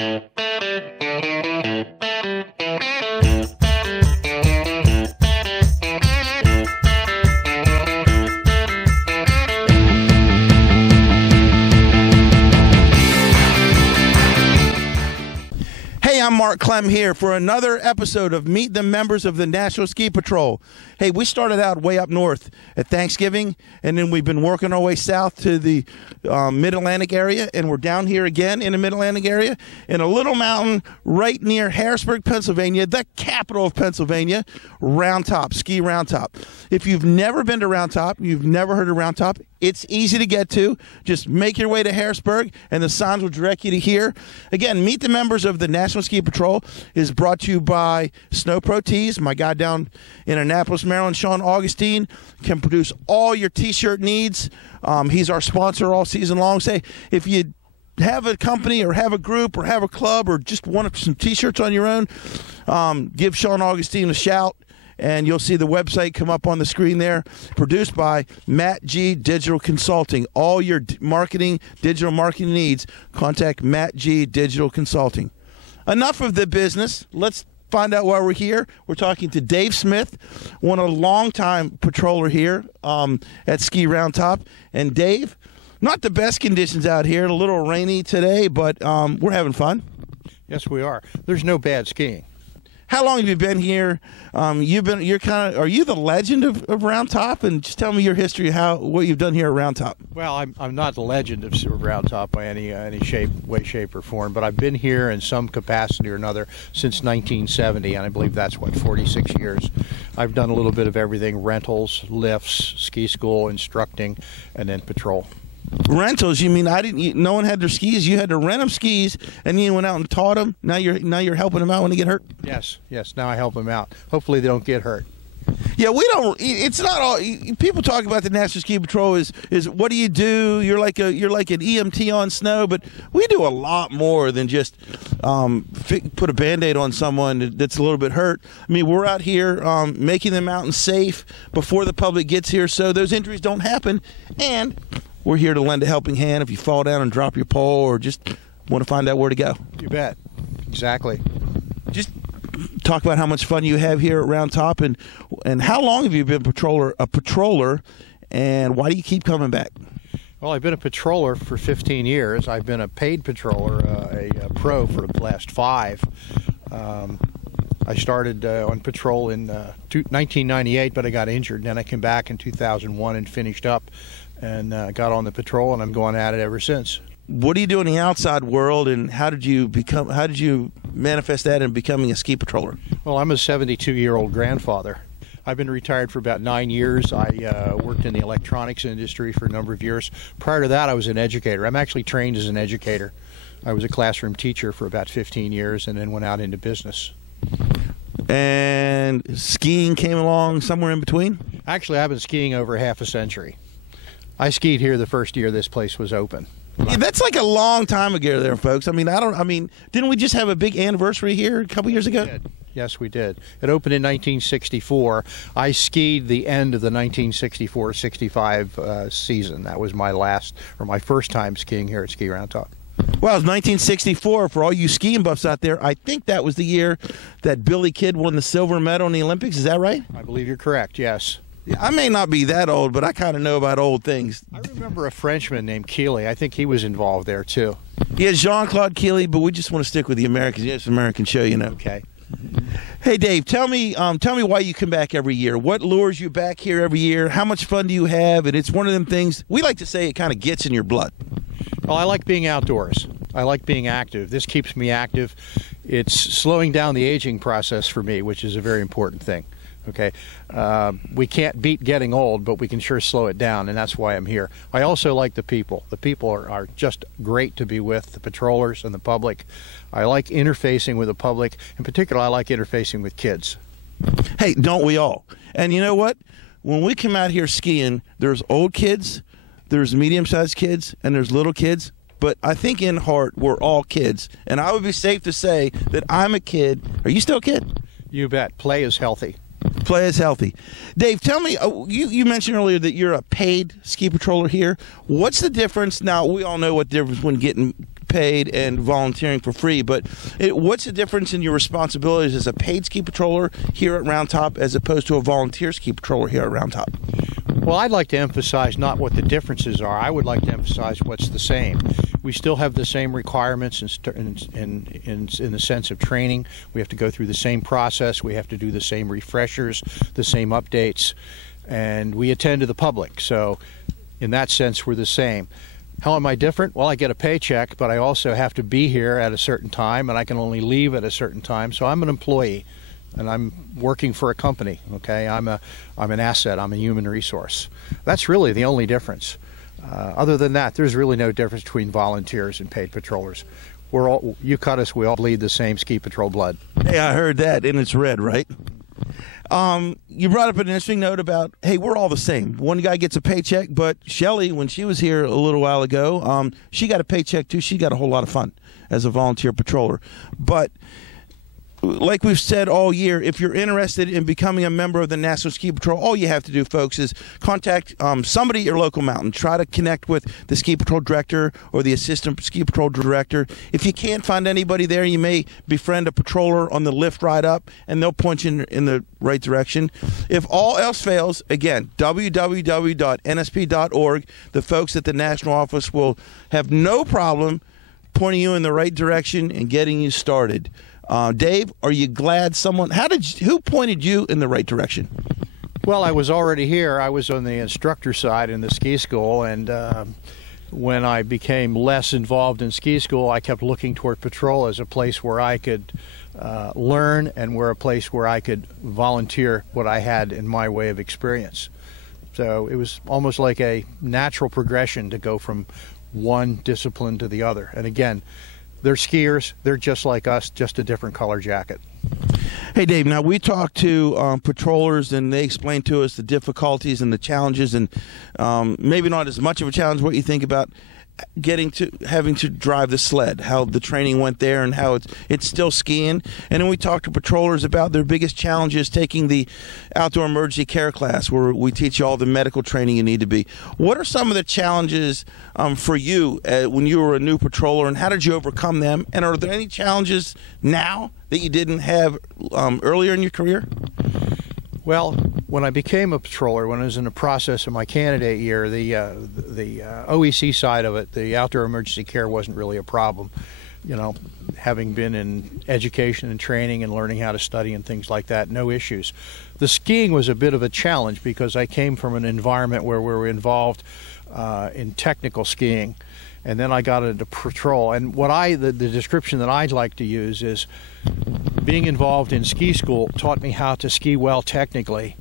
Hey, I'm Mark Clem here for another episode of Meet the Members of the National Ski Patrol. Hey, we started out way up north at Thanksgiving, and then we've been working our way south to the Mid-Atlantic area, and we're down here again in the Mid-Atlantic area in a little mountain right near Harrisburg, Pennsylvania, the capital of Pennsylvania, Roundtop, Ski Roundtop. If you've never been to Roundtop, you've never heard of Roundtop, it's easy to get to. Just make your way to Harrisburg, and the signs will direct you to here. Again, Meet the Members of the National Ski Patrol is brought to you by Snow Pro Tees. My guy down in Annapolis, Maryland, Sean Augustine, can produce all your T-shirt needs. He's our sponsor all season long. Say, if you have a company or have a group or have a club or just want some T-shirts on your own, give Sean Augustine a shout. And you'll see the website come up on the screen there. Produced by Matt G Digital Consulting. All your digital marketing needs, contact Matt G Digital Consulting. Enough of the business. Let's find out why we're here. We're talking to Dave Smith, one of the longtime patroller here at Ski Roundtop. And Dave, not the best conditions out here. A little rainy today, but we're having fun. Yes, we are. There's no bad skiing. How long have you been here? Are you the legend of Roundtop? And just tell me your history, what you've done here at Roundtop. Well, I'm not the legend of Roundtop by any way, shape, or form, but I've been here in some capacity or another since 1970, and I believe that's 46 years. I've done a little bit of everything: rentals, lifts, ski school, instructing, and then patrol. Rentals? You mean no one had their skis? You had to rent them skis, and you went out and taught them. Now you're helping them out when they get hurt. Yes. Now I help them out. Hopefully they don't get hurt. Yeah, we don't. It's not all. People talk about the National Ski Patrol is what do you do? You're like an EMT on snow, but we do a lot more than just put a Band-Aid on someone that's a little bit hurt. I mean, we're out here making the mountain safe before the public gets here, so those injuries don't happen. And we're here to lend a helping hand if you fall down and drop your pole or just want to find out where to go. You bet. Exactly. Just talk about how much fun you have here at Roundtop, and how long have you been a patroller, and why do you keep coming back? Well, I've been a patroller for 15 years. I've been a paid patroller, a pro for the last 5. I started on patrol in 1998, but I got injured. Then I came back in 2001 and finished up and got on the patrol, and I'm going at it ever since. What do you do in the outside world, and how did you manifest that in becoming a ski patroller? Well, I'm a 72-year-old grandfather. I've been retired for about 9 years. I worked in the electronics industry for a number of years. Prior to that, I was an educator. I'm actually trained as an educator. I was a classroom teacher for about 15 years and then went out into business. And skiing came along somewhere in between? Actually, I've been skiing over half a century. I skied here the first year this place was open. Yeah, that's like a long time ago there, folks. I mean, didn't we just have a big anniversary here a couple years ago? We did. Yes, we did. It opened in 1964. I skied the end of the 1964-65 season. That was my first time skiing here at Ski Roundtop. Well, it was 1964. For all you skiing buffs out there, I think that was the year that Billy Kidd won the silver medal in the Olympics. Is that right? I believe you're correct, yes. Yeah, I may not be that old, but I kind of know about old things. I remember a Frenchman named Keeley. I think he was involved there, too. Yeah, Jean-Claude Keeley, but we just want to stick with the Americans. Yeah, it's an American show, you know. Okay. Hey, Dave, tell me why you come back every year. What lures you back here every year? How much fun do you have? And it's one of them things, we like to say it kind of gets in your blood. Well, I like being outdoors. I like being active. This keeps me active. It's slowing down the aging process for me, which is a very important thing. Okay, we can't beat getting old, but we can sure slow it down, and that's why I'm here. I also like the people. The people are just great to be with, the patrollers and the public. I like interfacing with the public. In particular, I like interfacing with kids. Hey, don't we all? And you know what? When we come out here skiing, there's old kids, there's medium-sized kids, and there's little kids. But I think in heart, we're all kids. And I would be safe to say that I'm a kid. Are you still a kid? You bet. Play is healthy. Play is healthy. Dave, tell me, you mentioned earlier that you're a paid ski patroller here. What's the difference? Now, we all know what the difference when getting paid and volunteering for free. But what's the difference in your responsibilities as a paid ski patroller here at Roundtop as opposed to a volunteer ski patroller here at Roundtop? Well, I'd like to emphasize not what the differences are. I would like to emphasize what's the same. We still have the same requirements in the sense of training. We have to go through the same process. We have to do the same refreshers, the same updates, and we attend to the public. So in that sense, we're the same. How am I different? Well, I get a paycheck, but I also have to be here at a certain time, and I can only leave at a certain time. So I'm an employee, and I'm working for a company. Okay, I'm an asset. I'm a human resource. That's really the only difference. Other than that, there's really no difference between volunteers and paid patrollers. You cut us, we all bleed the same ski patrol blood. Hey, I heard that, and it's red, right? You brought up an interesting note about, hey, we're all the same. One guy gets a paycheck, but Shelly, when she was here a little while ago, she got a paycheck too. She got a whole lot of fun as a volunteer patroller. But like we've said all year, if you're interested in becoming a member of the National Ski Patrol, all you have to do, folks, is contact somebody at your local mountain. Try to connect with the Ski Patrol Director or the Assistant Ski Patrol Director. If you can't find anybody there, you may befriend a patroller on the lift ride up, and they'll point you in the right direction. If all else fails, again, www.nsp.org. The folks at the National Office will have no problem pointing you in the right direction and getting you started. Dave, are you glad who pointed you in the right direction? Well, I was already here. I was on the instructor side in the ski school, and when I became less involved in ski school, I kept looking toward patrol as a place where I could learn and a place where I could volunteer what I had in my way of experience. So it was almost like a natural progression to go from one discipline to the other. And again, they're skiers. They're just like us, just a different color jacket. Hey, Dave, now we talked to patrollers, and they explained to us the difficulties and the challenges, and maybe not as much of a challenge what you think about having to drive the sled, how the training went there and how it's still skiing. And then we talked to patrollers about their biggest challenges taking the outdoor emergency care class, where we teach you all the medical training you need to be. What are some of the challenges for you when you were a new patroller, and how did you overcome them? And are there any challenges now that you didn't have earlier in your career? Well, when I became a patroller, when I was in the process of my candidate year, the OEC side of it, the outdoor emergency care, wasn't really a problem. You know, having been in education and training and learning how to study and things like that, no issues. The skiing was a bit of a challenge because I came from an environment where we were involved in technical skiing, and then I got into patrol. And the description that I'd like to use is, being involved in ski school taught me how to ski well technically.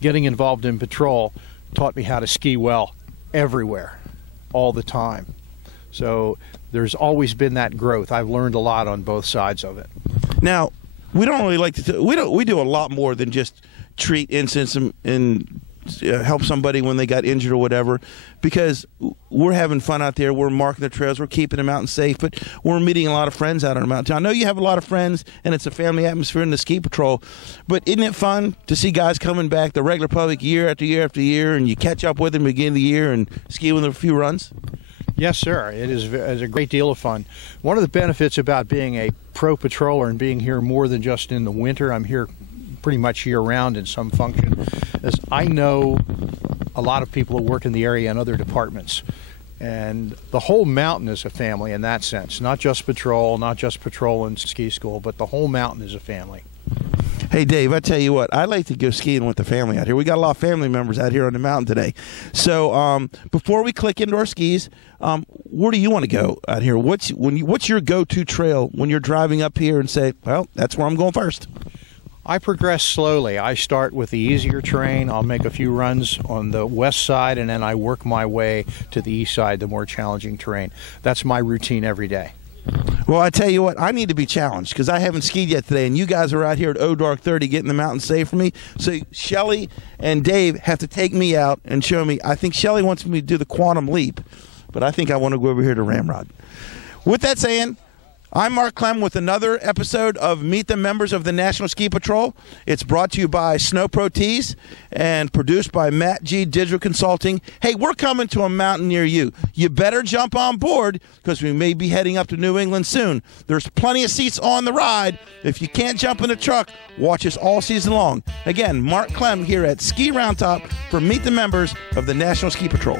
Getting involved in patrol taught me how to ski well everywhere, all the time. So there's always been that growth. I've learned a lot on both sides of it. Now, we don't really like to. We do a lot more than just treat incidents and help somebody when they got injured or whatever, because we're having fun out there. We're marking the trails. We're keeping the mountain safe, but we're meeting a lot of friends out on the mountain. I know you have a lot of friends, and it's a family atmosphere in the ski patrol, but isn't it fun to see guys coming back, the regular public, year after year after year, and you catch up with them at the beginning of the year and ski with them a few runs? Yes, sir. It is a great deal of fun. One of the benefits about being a pro patroller and being here more than just in the winter, I'm here pretty much year-round in some function, is I know a lot of people who work in the area and other departments. And the whole mountain is a family in that sense. Not just patrol and ski school, but the whole mountain is a family. Hey, Dave, I tell you what, I like to go skiing with the family out here. We got a lot of family members out here on the mountain today. So before we click into our skis, where do you want to go out here? What's your go-to trail when you're driving up here and say, well, that's where I'm going first? I progress slowly. I start with the easier terrain. I'll make a few runs on the west side, and then I work my way to the east side, the more challenging terrain. That's my routine every day. Well, I tell you what, I need to be challenged because I haven't skied yet today, and you guys are out here at Dark 30 getting the mountain safe for me. So Shelly and Dave have to take me out and show me. I think Shelly wants me to do the quantum leap, but I think I want to go over here to Ramrod. With that saying, I'm Mark Clem with another episode of Meet the Members of the National Ski Patrol. It's brought to you by Snow Pro Tees and produced by Matt G. Digital Consulting. Hey, we're coming to a mountain near you. You better jump on board because we may be heading up to New England soon. There's plenty of seats on the ride. If you can't jump in the truck, watch us all season long. Again, Mark Clem here at Ski Roundtop for Meet the Members of the National Ski Patrol.